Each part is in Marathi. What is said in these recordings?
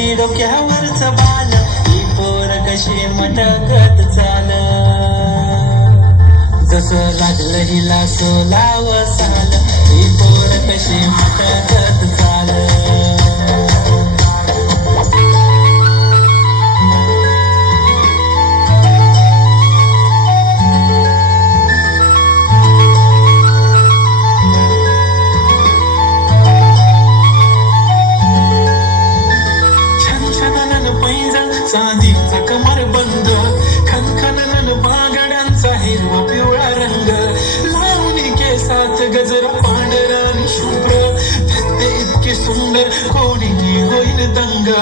गेली डोक्यावरच बाल ही पोर कशी मटकत चाल? जस लागलं हिला सोलाव साल ही पोर कशी मटकत चाल? चांदीचा कमर बंद. खनखनन बागड्यांचा हिरवा पिवळा रंग. लावणी केसात गजरा पांढरा आणि शुभ्र. दिसते इतके सुंदर कोणीही होईल दंग.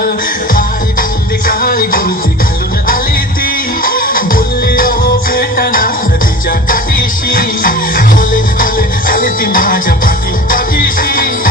काय गुंदी काय गुरुजी घालून आली ती? बोलली अहो भेटाना नदीच्या काठीशी. हले हले आली ती माझ्या पाठी पाठीशी